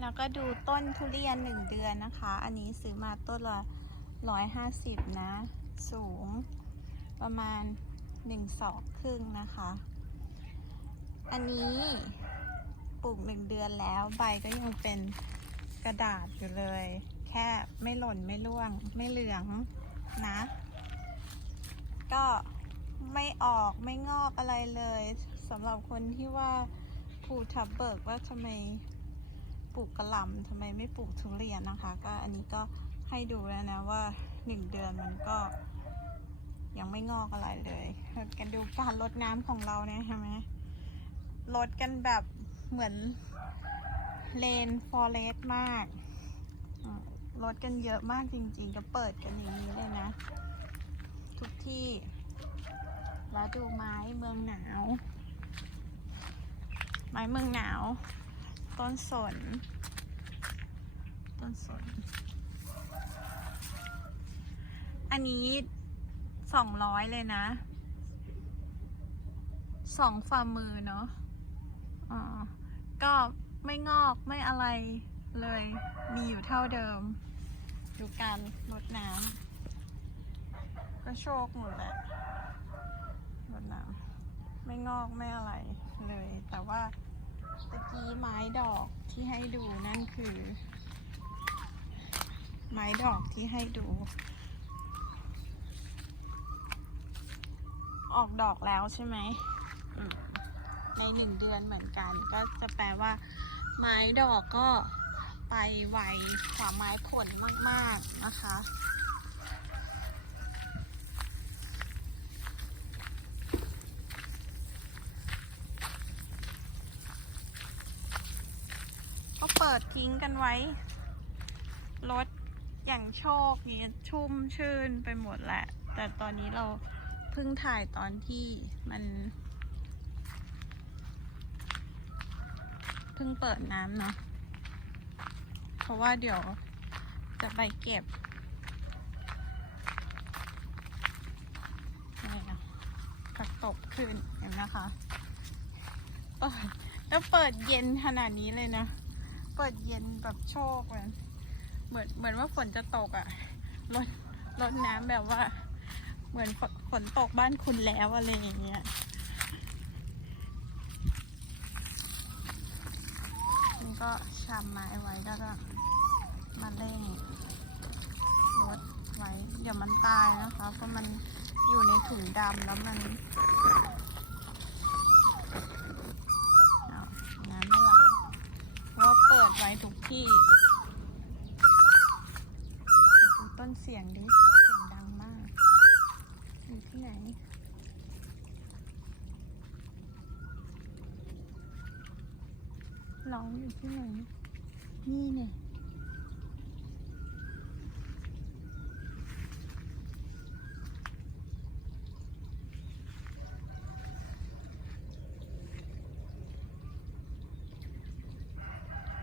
แล้วก็ดูต้นทุเรียนหนึ่งเดือนนะคะ อันนี้ซื้อมาต้นละร้อยห้าสิบนะ สูงประมาณหนึ่งศอกครึ่งนะคะ อันนี้ปลูกหนึ่งเดือนแล้วใบก็ยังเป็นกระดาษอยู่เลย แค่ไม่หล่นไม่ร่วง ไม่เหลืองนะ ก็ไม่ออกไม่งอกอะไรเลยสำหรับคนที่ว่าภูทับเบิกว่าทำไม ปลูกกระหล่ำทำไมไม่ปลูกทุเรียนนะคะ ก็อันนี้ก็ให้ดูแล้วนะว่าหนึ่งเดือนมันก็ ยังไม่งอกอะไรเลยกันดูการลดน้ำของเราเนี่ยใช่ไหมลดกันแบบเหมือนเลนฟอเรสมากลดกันเยอะมากจริงๆก็เปิดกันอย่างนี้เลยนะ ทุกที่แล้วดูไม้เมืองหนาว ไม้เมืองหนาว ต้นสน ต้นสน อันนี้สองร้อยเลยนะ สองฝ่ามือเนาะอ๋อก็ไม่งอกไม่อะไรเลย มีอยู่เท่าเดิม ดูการลดน้ำก็โชคหมดแหละรดน้ำไม่งอกไม่อะไรเลย แต่ว่า ตะกี้ไม้ดอกที่ให้ดูนั่นคือ ไม้ดอกที่ให้ดู ออกดอกแล้วใช่ไหมอืมในหนึ่งเดือนเหมือนกัน ก็จะแปลว่า ไม้ดอกก็ไปไวกว่าไม้ผลมาก ๆ นะคะ ปิดทิ้งกันไว้ รถอย่างโชคเนี่ยชุ่มชื่นไปหมดแหละ แต่ตอนนี้เราเพิ่งถ่ายตอนที่มันเพิ่งเปิดน้ำเนาะ เพราะว่าเดี๋ยวจะไปเก็บนี่นะผักตบขึ้นเห็นนะคะเปิดแล้วเปิดเย็นขนาดนี้เลยนะ เปิดเย็นแบบโชคเลยเหมือนเหมือนว่าฝนจะตกอะ่ะรดรดน้ำแบบว่า เหมือนฝฝนตกบ้านคุณแล้วอะไรอย่างเงี้ยมันก็ชามไม้ไว้แล้วก็มาเร่งรดไว้ เดี๋ยวมันตายนะคะ เพราะมันอยู่ในถุงดำแล้วมัน เอาน้ำไม่ไหลเพราะว่าเปิดไว้ ทุกที่เดี๋ยวดูต้นเสียงดิ เสียงดังมากอยู่ที่ไหน ร้องอยู่ที่ไหน นี่เนี่ย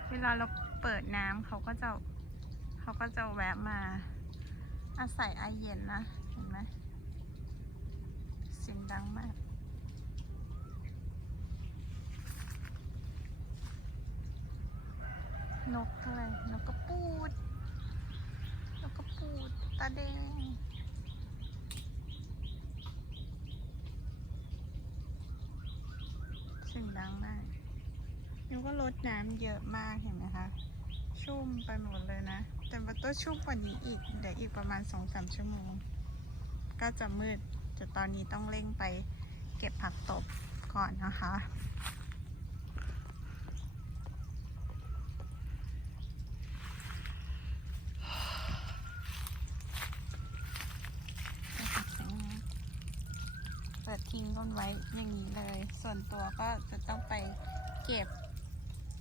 เวลาเรา เปิดน้ำเขาก็จะเขาก็จะแวะมาอาศัยไอเย็นนะ เห็นไหมเสียงดังมาก นกอะไรนกกระปูดนกกระปูดตาแดงเสียงดังมากแล้วก็ลดน้ำเยอะมากเห็นไหมคะ ชุ่มไปหมดเลยนะ แต่ว่าต้องชุ่มกว่านี้อีก เดี๋ยวอีกประมาณสองสามชั่วโมง ก็จะมืดจะตอนนี้ต้องเร่งไปเก็บผักตบก่อนนะคะเปิดทิ้งต้นไว้อย่างนี้เลย ส่วนตัวก็จะต้องไปเก็บ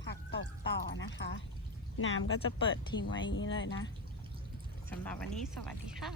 ผักตบต่อนะคะ น้ำก็จะเปิดทิ้งไว้อย่างนี้เลยนะสำหรับวันนี้สวัสดีค่ะ